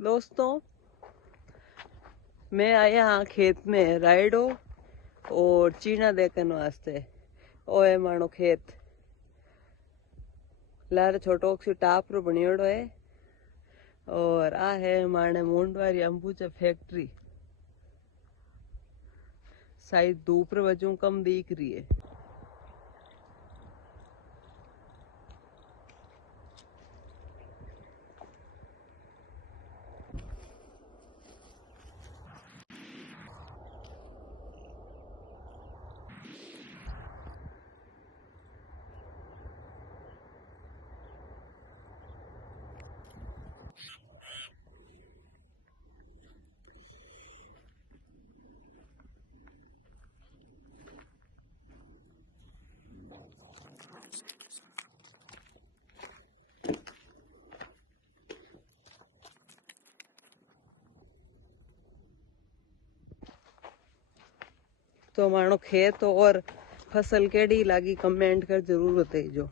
दोस्तों, मैं आया हाँ खेत में रायडो और चीना देखने वास्ते। ओ है मानो खेत लारे छोटो सी टाप रो बनियोड़ो है और आ है माने मुंडवारी अंबुजा फैक्ट्री। शायद धूप रे वजह कम दिख रही है। तो मानो खेत और फसल केड़ी लागी कमेंट कर जरूर बताइजो।